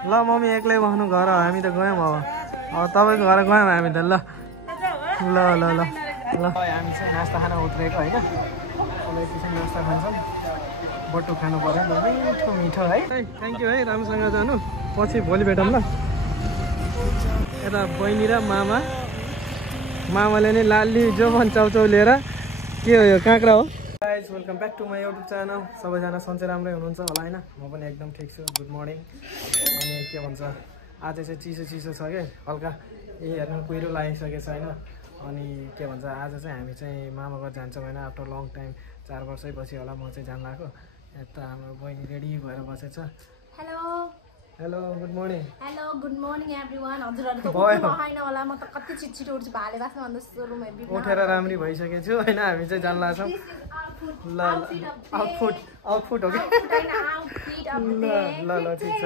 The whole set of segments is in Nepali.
ल मम्मी एक्लै बस्नु घर हामी त गयौँ अब तपाईँको घर गयौँ हामी त ल ल ल ल ल हामी चाहिँ नास्ता खान उत्रेको होइन अब एकैछिन नास्ता खान्छौँ बटु खानु पर्यो मिठो मिठो है थ्याङ्क यू है राम्रोसँग जानु पछि भोलि भेटौँ ल यता बहिनी र मामाले नै लाली जोबन चाउचाउ लिएर के हो यो काँक्रा हो guys welcome back to my YouTube channel सबैजना सन्चै राम्रै हुनुहुन्छ होला होइन म पनि एकदम ठिक छु गुड मर्निङ अनि के भन्छ आज चाहिँ चिसो छ क्या हल्का हेर्नु कुहिरो लागिसकेको छ होइन अनि के भन्छ आज चाहिँ हामी चाहिँ मामा घर जान्छौँ होइन आफ्टर लङ टाइम 4 वर्षैपछि होला म चाहिँ जान लाग्यो यता हाम्रो बहिनी रेडी भएर बसेछ हेलो गुड मर्निङ एभ्रीवन हजुरहरु त उठ्नु भएन होला म त कति छिटछिटो उठ्छु भाले बास्न भन्दा सुरुमा उठेर राम्री भइसकेको छु हैन हामी चाहिँ जान लाग्छौँ ल आउटफुट हो कि ल ठिक छ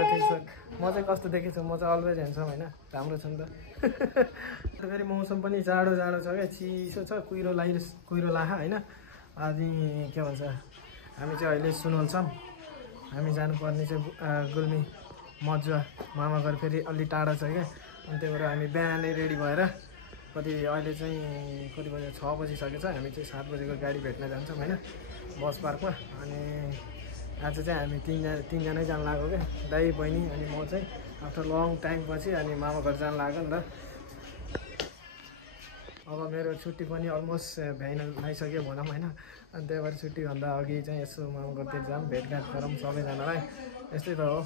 म चाहिँ कस्तो देखेछु म चाहिँ अलवेज हेर्छौँ हैन राम्रो छ नि त फेरि मौसम पनि जाडो छ क्या चिसो छ कुहिरो लाखा हैन अनि के भन्छ हामी चाहिँ अहिले सुनौलछौँ हामी जानुपर्ने चाहिँ गुल्मी मजुवा मामा घर फेरि अलि टाढा छ क्या अनि त्यही भएर हामी बिहानै रेडी भएर अहिले चाहिँ कति बजे 6 बजिसकेको छ हामी चाहिँ 7 बजेको गाडी भेट्न जान्छौँ होइन बस पार्कमा अनि आज चाहिँ हामी तीनजनै जान लाग्यो क्या दाइ बहिनी अनि म चाहिँ आफ्टर लङ टाइम पछि अनि मामा घर जान लाग्यो नि त अब मेरो छुट्टी पनि अलमोस्ट भ्याइन लागिसक्यो भनौँ होइन अनि त्यही भएर छुट्टीभन्दा अघि चाहिँ यसो मामा घरतिर जाऊँ भेटघाट गरौँ सबैजनालाई यस्तै त हो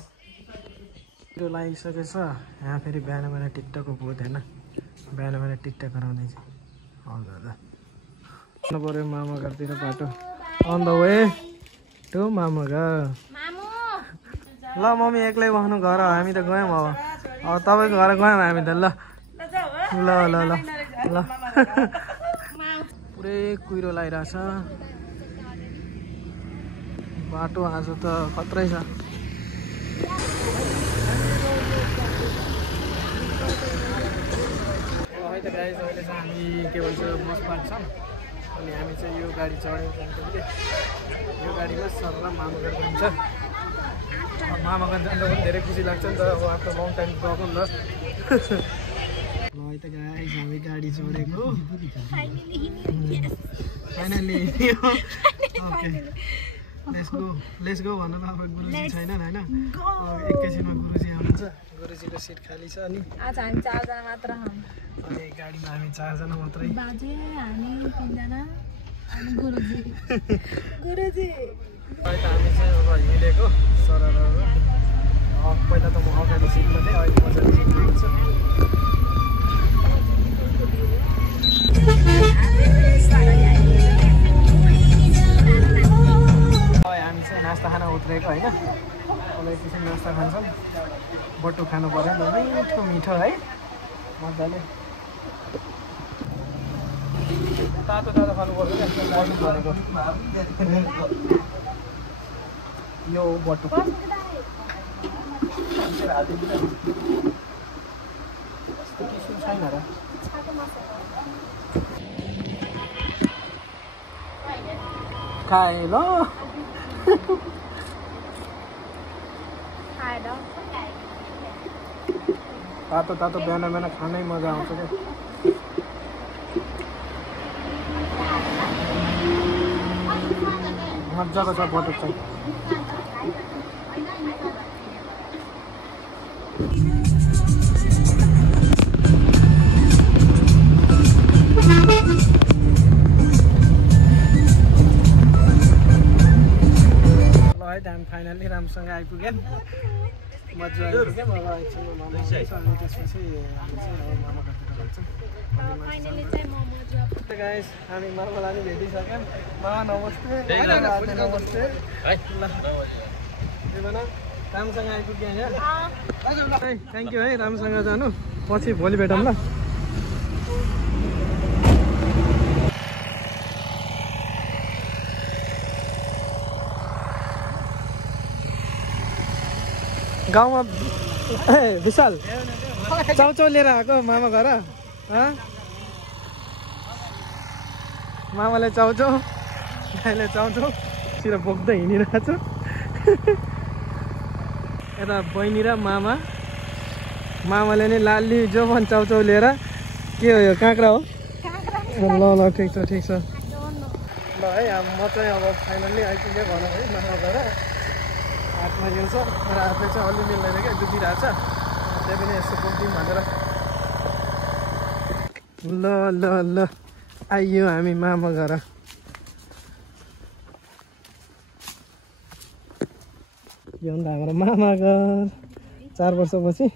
कुरो लागिसकेको छ यहाँ फेरि बिहान टिकटकको भूत होइन बिहान टिकटक गराउँदैछ हजुर हजुर पऱ्यो मामा घरतिर बाटो अन द वे टु मामा घर ल मम्मी एक्लै बस्नु घर हामी त गयौँ अब तपाईँको घर गयौँ हामी त ल ल ल ल ल पुरै कुहिरो लागिरहेछ बाटो आज त खत्रै छ गाइस अहिले चाहिँ हामी के भन्छ बस पार्क छ अनि हामी चाहिँ यो गाडी चढ्यौँ यो गाडीमा सरल मामा घर जान्छ मामा घर जाँदा पनि धेरै खुसी लाग्छ नि त अब आफ्नो लङ टाइम गएको नि त ल है त गाइस हामी गाडी चढेको फाइनली ओके लेट्स गो भन न अब गुरुजी छैनन् होइन एकैछिनमा गुरुजी आउनुहुन्छ गुरुजीको सिट खाली छ अनि आज हामी 4 जना मात्र छौँ अनि गाडीमा हामी 4 जना मात्रै बाजे हामी 3 जना अनि गुरुजी अहिले हामी चाहिँ अब हिँडेको सरर पहिला त म अगाडि सिटमा थिएँ अहिले पछाडि सिटमा छु हामी चाहिँ नास्ता खान उत्रेको होइन अब एकैछिन नास्ता खान्छौँ बटु खानु पर्यो मिठो मिठो है मजाले तातो खानु पर्यो क्या बटु भनेको यो बटु छैन र खाए ल तातो बिहान खानै मजा आउँछ क्या मजाको छ बटु चाहिँ हामी फाइनली राम्रोसँग आइपुग्यौँ मजा आइपुग्यौँ अब एकछिन मामा अनि त्यसपछि हामी चाहिँ मामा घरतिर जान्छौँ गाइस हामी मामालाई पनि भेटिसक्यौँ मामा नमस्ते नमस्ते ल राम्रोसँग आइपुग्यौँ यहाँ थ्याङ्क यू है राम्रोसँग जानु पछि भोलि भेटौँ ल गाउँमा विशाल चाउचाउ लिएर आएको मामा घर मामाले चाउचाउ दाइले चाउचाउ सिर बोक्दै हिँडिरहेको छु यता बहिनी र मामा मामाले नि लाली जोबन चाउचाउ लिएर के हो यो काँक्रा हो ल ल ठिक छ ल है अब म चाहिँ अब फाइनल्ली आइपुगेँ भनौँ है मामा गएर हातमा यो छ मेरो हातले चाहिँ अलि मिल्दैन क्या दुखिरहेको छ त्यही पनि यसो बोक्दिउँ भनेर ल ल ल आइयो हामी मामा घर यो अन्त हाम्रो मामा घर 4 वर्षपछि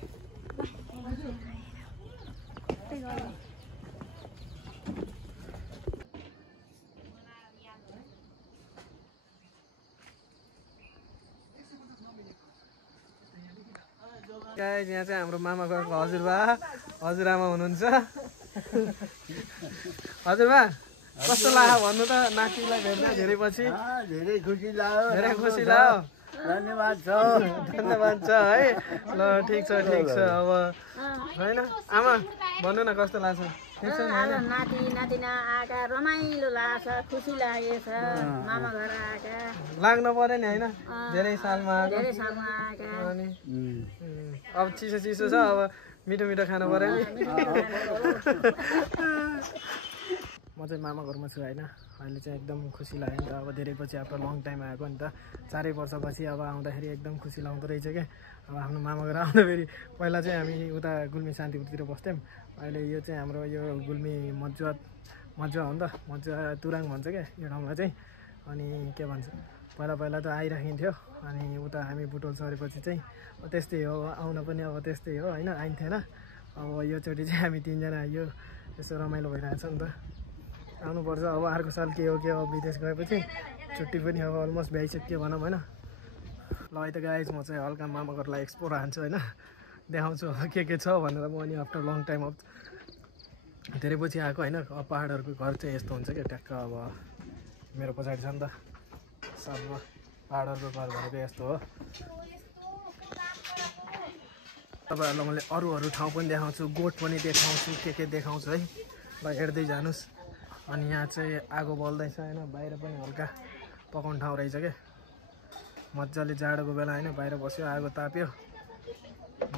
यहाँ चाहिँ हाम्रो मामा घरको हजुरबा हजुरआमा हुनुहुन्छ हजुरबा कस्तो लाग्यो भन्नु त नातिलाई भेट्दा धेरै पछि धेरै खुसी लाग्यो धन्यवाद छ है ल ठिक छ अब होइन आमा भन्नु न कस्तो लाग्छ ठिक छ नाति नातिना आएका रमाइलो लाग्छ खुसी लागेछ मामा घर आएका लाग्नु पर्यो नि होइन धेरै सालमा आएका अनि अब चिसो छ अब मिठो खानु पर्यो नि म चाहिँ मामा घरमा छु होइन अहिले चाहिँ एकदम खुसी लाग्यो नि त अब धेरै पछि आफ्टर लङ टाइम आएको नि त 4 वर्षपछि अब आउँदाखेरि एकदम खुसी लाग्दो रहेछ क्या अब आफ्नो मामा घर आउँदाखेरि पहिला चाहिँ हामी उता गुल्मी शान्तिपुरतिर बस्थ्यौँ अहिले यो चाहिँ हाम्रो यो गुल्मी मजुवा हो नि त मजुवा तुराङ भन्छ क्या यो ठाउँमा चाहिँ अनि के भन्छ पहिला त आइराखिन्थ्यो अनि उता हामी बुटोल सरेपछि चाहिँ त्यस्तै हो आउन पनि अब त्यस्तै हो होइन आइन्थेन अब योचोटि चाहिँ हामी 3 जना आइयो यसो रमाइलो भइरहेछ नि त आउनुपर्छ अब अर्को साल के हो अब विदेश गएपछि छुट्टी पनि अब अलमोस्ट भ्याइसक्यो भनौँ होइन ल है त गाइज म चाहिँ हल्का मामा घरलाई एक्सप्लोर हान्छु होइन देखाउँछु अब के छ भनेर म अनि आफ्टर लङ टाइम अब धेरै पछि आएको होइन अब पाहाडहरूको घर चाहिँ यस्तो हुन्छ क्या ट्याक्क अब मेरो पछाडि छ नि त सबमा पाहाडहरूको घर भनेको यस्तो हो तपाईँहरूलाई मैले अरू ठाउँ पनि देखाउँछु गोठ पनि देखाउँछु के देखाउँछु है ल हेर्दै जानुहोस् अनि यहाँ चाहिँ आगो बल्दैछ होइन बाहिर पनि हल्का पकाउने ठाउँ रहेछ क्या मजाले जाडोको बेला होइन बाहिर बस्यो आगो ताप्यो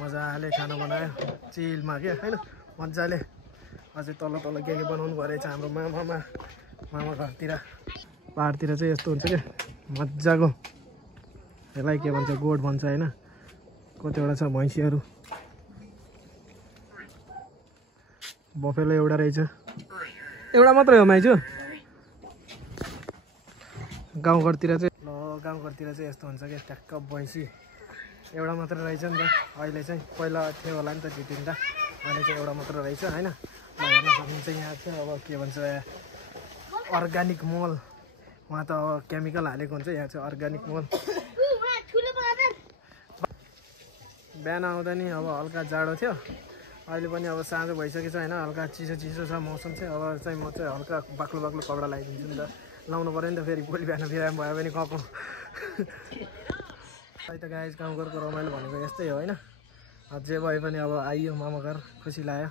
मजाले खाना बनायो चिलमा क्या होइन मजाले अझै तल के बनाउनु भयो रहेछ हाम्रो मामा घरतिर पाहाडतिर चाहिँ यस्तो हुन्छ क्या मजाको यसलाई के भन्छ गोठ भन्छ होइन कतिवटा छ भैँसीहरू बफेलो एउटा रहेछ एउटा मात्रै हो माइजू गाउँघरतिर चाहिँ यस्तो हुन्छ क्या ट्याक्क भैँसी एउटा मात्रै रहेछ नि त अहिले चाहिँ पहिला थियो होला नि त 2-3टा अहिले चाहिँ एउटा मात्र रहेछ होइन हेर्न सकिन्छ यहाँ चाहिँ अब के भन्छ अर्ग्यानिक मल वहाँ त अब केमिकल हालेको हुन्छ यहाँ चाहिँ अर्ग्यानिक मल बिहान आउँदा नि अब हल्का जाडो थियो अहिले पनि अब साँझ भइसकेको छ होइन हल्का चिसो छ मौसम चाहिँ अब चाहिँ म चाहिँ हल्का बाक्लो कपडा लगाइदिन्छु नि त लाउनु पऱ्यो नि त फेरि भोलि बिहान बिराम भयो भने कपाउ अहिले त गाइज गाउँघरको रमाइलो भनेको यस्तै हो होइन जे भए पनि अब आइयो मामा घर खुसी लाग्यो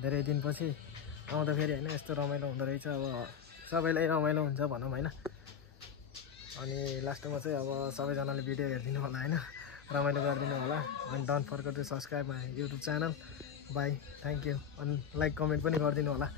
धेरै दिनपछि आउँदा फेरि होइन यस्तो रमाइलो हुँदो रहेछ अब सबैलाई रमाइलो हुन्छ भनौँ होइन अनि लास्टमा चाहिँ अब सबैजनाले भिडियो हेरिदिनु होला होइन रमाइलो गरिदिनु होला अनि don't forget to subscribe my YouTube channel bye thank you अनि लाइक कमेन्ट पनि गरिदिनु होला